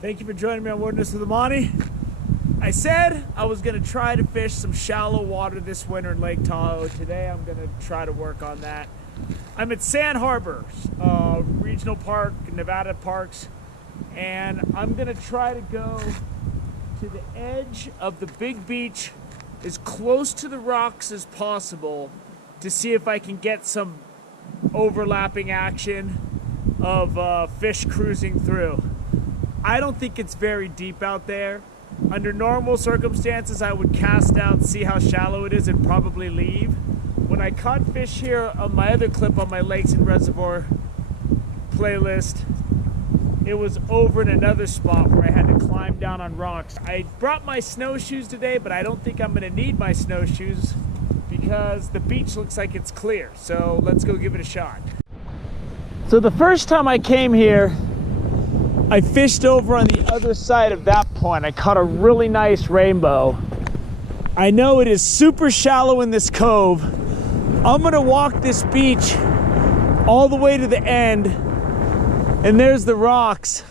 Thank you for joining me on Wilderness of the Monty. I said I was going to try to fish some shallow water this winter in Lake Tahoe. Today I'm going to try to work on that. I'm at Sand Harbor Regional Park, Nevada Parks, and I'm going to try to go to the edge of the big beach as close to the rocks as possible to see if I can get some overlapping action of fish cruising through. I don't think it's very deep out there. Under normal circumstances, I would cast out, see how shallow it is, and probably leave. When I caught fish here on my other clip on my Lakes and Reservoir playlist, it was over in another spot where I had to climb down on rocks. I brought my snowshoes today, but I don't think I'm gonna need my snowshoes because the beach looks like it's clear. So let's go give it a shot. So the first time I came here, I fished over on the other side of that point. I caught a really nice rainbow. I know it is super shallow in this cove. I'm gonna walk this beach all the way to the end, and there's the rocks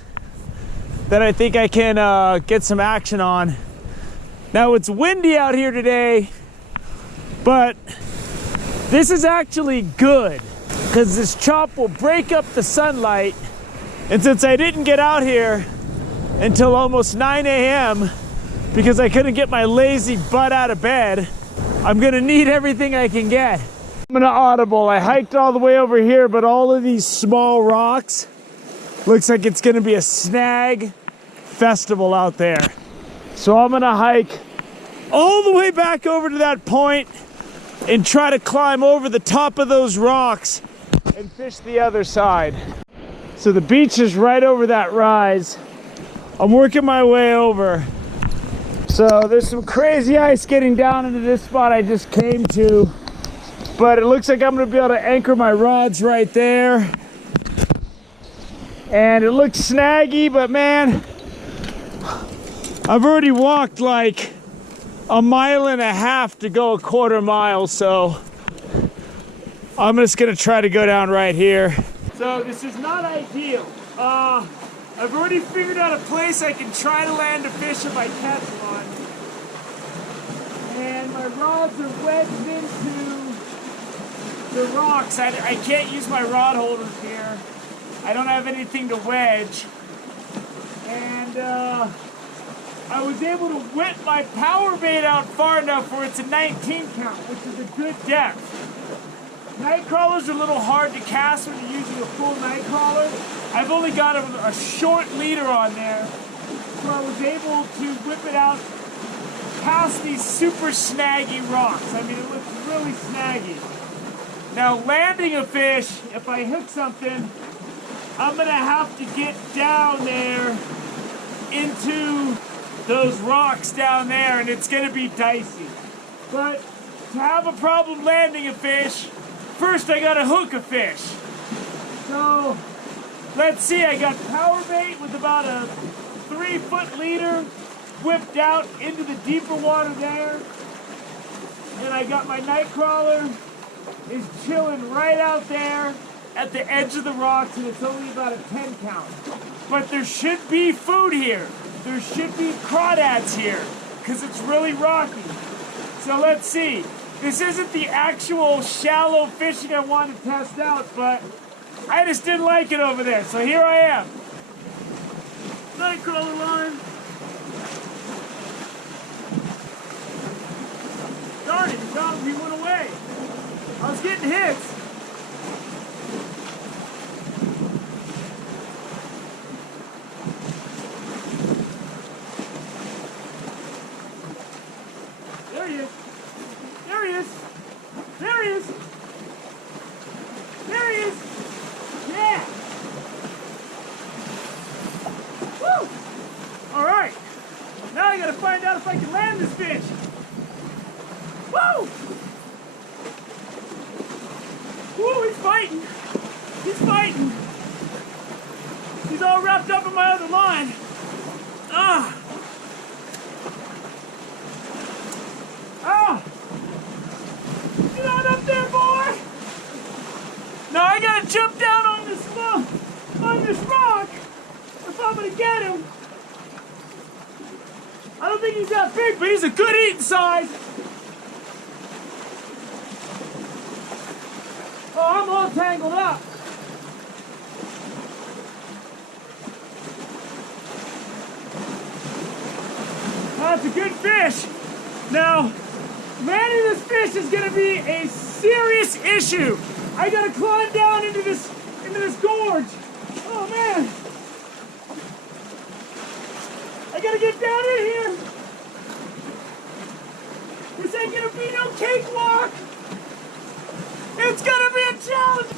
that I think I can get some action on. Now it's windy out here today, but this is actually good because this chop will break up the sunlight. And since I didn't get out here until almost 9 a.m. because I couldn't get my lazy butt out of bed, I'm gonna need everything I can get. I'm gonna audible. I hiked all the way over here, but all of these small rocks, looks like it's gonna be a snag festival out there. So I'm gonna hike all the way back over to that point and try to climb over the top of those rocks and fish the other side. So the beach is right over that rise. I'm working my way over. So there's some crazy ice getting down into this spot I just came to, but it looks like I'm gonna be able to anchor my rods right there. And it looks snaggy, but man, I've already walked like a mile and a half to go a quarter mile, so I'm just gonna try to go down right here. So this is not ideal. I've already figured out a place I can try to land a fish if I catch one. And my rods are wedged into the rocks. I can't use my rod holders here. I don't have anything to wedge. And I was able to whip my power bait out far enough where it's a 19 count, which is a good depth. Night crawlers are a little hard to cast when you're using a full night crawler. I've only got a short leader on there, so I was able to whip it out past these super snaggy rocks. I mean, it looks really snaggy. Now, landing a fish, if I hook something, I'm gonna have to get down there into those rocks down there, and it's gonna be dicey. But to have a problem landing a fish, first I gotta hook a fish. So let's see, I got power bait with about a 3-foot leader whipped out into the deeper water there. And I got my night crawler is chilling right out there at the edge of the rocks, and it's only about a 10 count. But there should be food here. There should be crawdads here because it's really rocky. So let's see. This isn't the actual shallow fishing I wanted to test out, but I just didn't like it over there, so here I am. Night crawler line. Darn it, he went away. I was getting hits. There he is. There he is. There he is. There he is. Yeah. Woo. All right. Now I gotta find out if I can land this fish. Woo. Woo, he's fighting. He's fighting. He's all wrapped up in my other line. Ah. Ah. Get on up there, boy! Now I gotta jump down on this rock if I'm gonna get him. don't think he's that big, but he's a good eating size. Oh, I'm all tangled up. That's a good fish. Now, landing this fish is gonna be a serious issue. I gotta climb down into this gorge. Oh man. I gotta get down in here. This ain't gonna be no cakewalk. It's gonna be a challenge.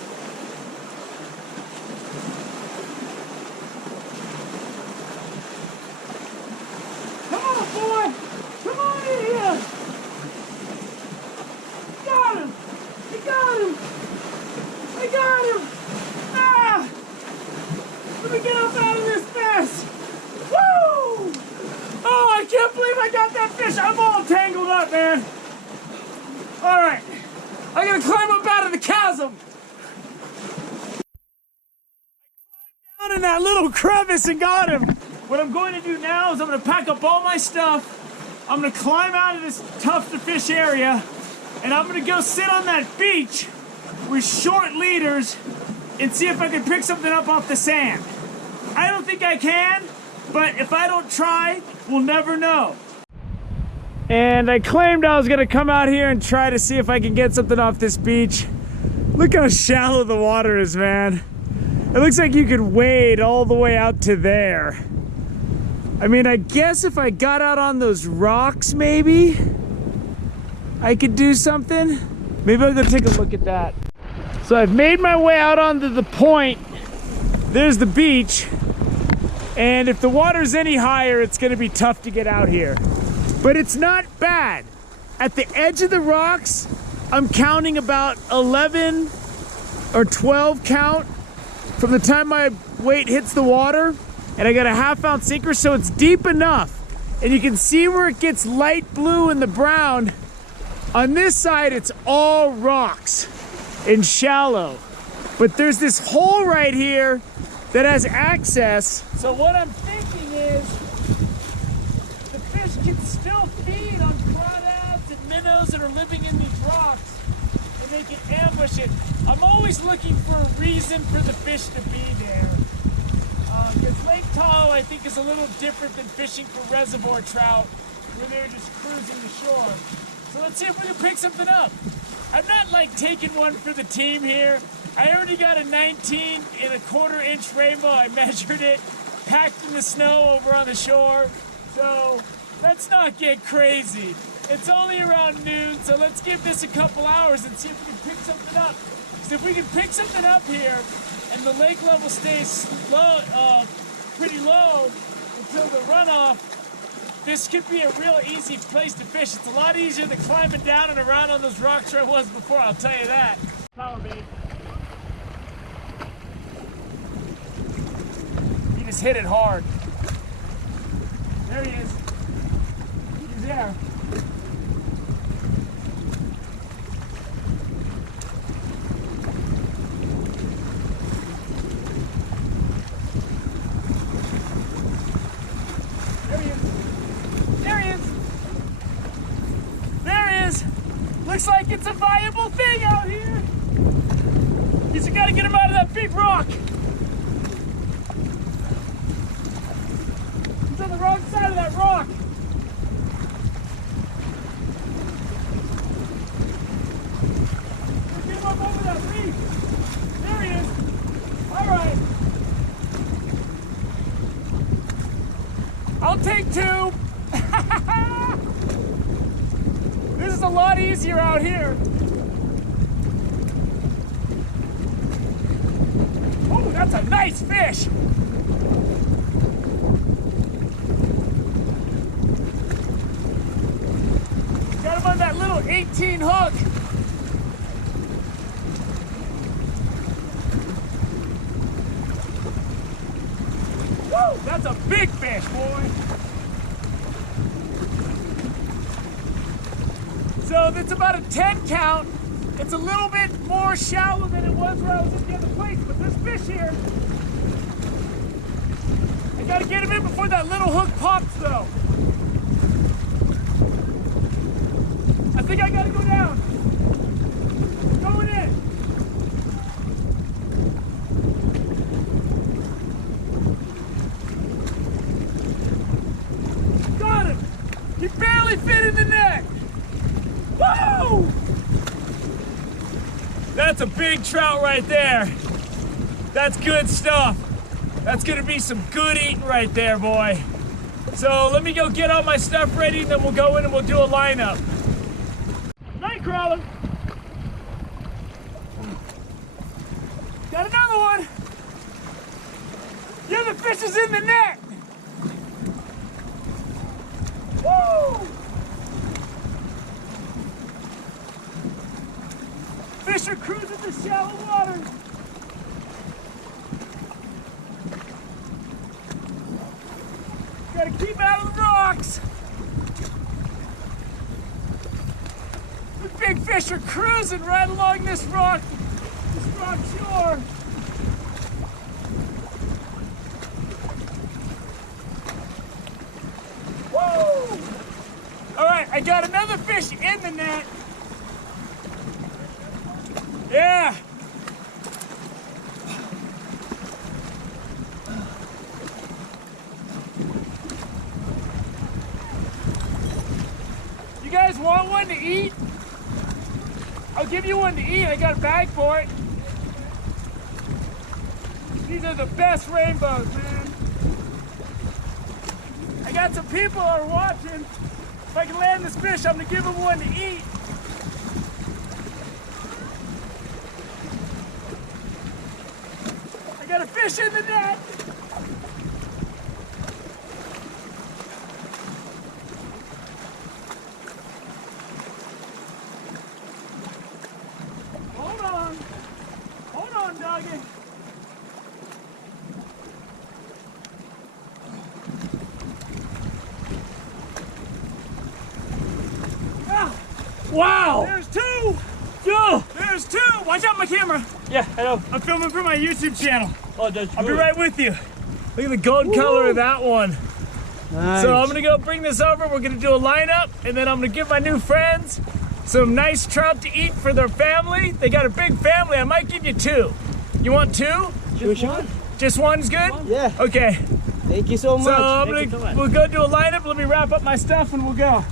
Come on, boy. Come on in here. Got him. I got him. I got him. Ah! Let me get up out of this mess. Woo! Oh, I can't believe I got that fish. I'm all tangled up, man. All right. I gotta climb up out of the chasm. I climbed down in that little crevice and got him. What I'm going to do now is I'm gonna pack up all my stuff. I'm gonna climb out of this tough to fish area, and I'm gonna go sit on that beach with short leaders and see if I can pick something up off the sand. I don't think I can, but if I don't try, we'll never know. And I claimed I was gonna come out here and try to see if I can get something off this beach. Look how shallow the water is, man. It looks like you could wade all the way out to there. I mean, I guess if I got out on those rocks, maybe I could do something. Maybe I'll go take a look at that. So I've made my way out onto the point. There's the beach. And if the water's any higher, it's gonna be tough to get out here. But it's not bad. At the edge of the rocks, I'm counting about 11 or 12 count from the time my weight hits the water. And I got a 1/2 ounce sinker, so it's deep enough. And you can see where it gets light blue and the brown. On this side, it's all rocks and shallow. But there's this hole right here that has access. So what I'm thinking is the fish can still feed on crawdads and minnows that are living in these rocks, and they can ambush it. I'm always looking for a reason for the fish to be there. Because Lake Tahoe, I think, is a little different than fishing for reservoir trout, where they're just cruising the shore. So let's see if we can pick something up. I'm not like taking one for the team here. I already got a 19¼ inch rainbow. I measured it, packed in the snow over on the shore. So let's not get crazy. It's only around noon, so let's give this a couple hours and see if we can pick something up. So if we can pick something up here, and the lake level stays low, pretty low until the runoff, this could be a real easy place to fish. It's a lot easier than climbing down and around on those rocks where I was before, I'll tell you that. Power bait. He just hit it hard. There he is. He's there. Looks like it's a viable thing out here. You just gotta get him out of that big rock. He's on the wrong side of that rock. Get him up over that reef. There he is. All right. I'll take 2. This is a lot easier out here. Oh, that's a nice fish. Got him on that little 18 hook. Woo, that's a big fish, boy. So that's about a 10 count. It's a little bit more shallow than it was where I was at the other place, but this fish here, I gotta get him in before that little hook pops though. think I gotta go down. Going in. Got him. He barely fit in the net. Woo! That's a big trout right there. That's good stuff. That's gonna be some good eating right there, boy. So let me go get all my stuff ready, and then we'll go in and we'll do a lineup. Night crawler. Got another one. The other fish is in the net. Woo! Fish are cruising the shallow water. Gotta keep out of the rocks. The big fish are cruising right along this rock shore. Woo! All right, I got another fish in the net. Yeah. You guys want one to eat? I'll give you one to eat. I got a bag for it. These are the best rainbows, man. I got some people who are watching. If I can land this fish, I'm gonna give them one to eat. I got a fish in the net. Hold on, doggy. Ah, wow! There's two! Yo! There's two! Watch out my camera! Yeah, I know. I'm filming for my YouTube channel. Oh, that's I'll good. be right with you. Look at the gold color of that one. Nice. So I'm gonna go bring this over. We're gonna do a lineup, and then I'm gonna give my new friends some nice trout to eat for their family. They got a big family. I might give you two. You want two? Just one? Just one's good? Yeah. Okay. Thank you so much. So we'll go do a lineup. Let me wrap up my stuff and we'll go.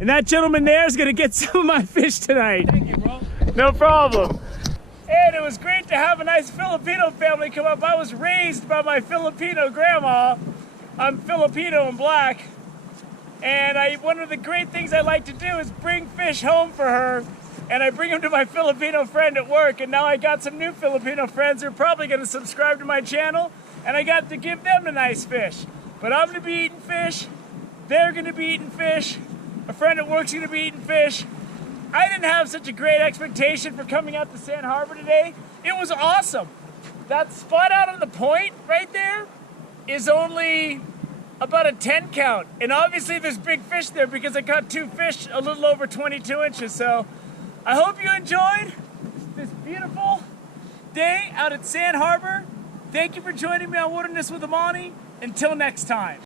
And that gentleman there is gonna get some of my fish tonight. Thank you, bro. No problem. And it was great to have a nice Filipino family come up. I was raised by my Filipino grandma. I'm Filipino and black. And one of the great things I like to do is bring fish home for her. And I bring them to my Filipino friend at work. And now I got some new Filipino friends who are probably gonna subscribe to my channel. And I got to give them the nice fish. But I'm gonna be eating fish. They're gonna be eating fish. A friend at work's gonna be eating fish. I didn't have such a great expectation for coming out to Sand Harbor today. It was awesome. That spot out on the point right there is only about a 10 count. And obviously there's big fish there because I caught two fish a little over 22 inches. So I hope you enjoyed this beautiful day out at Sand Harbor. Thank you for joining me on Wilderness with Amani. Until next time.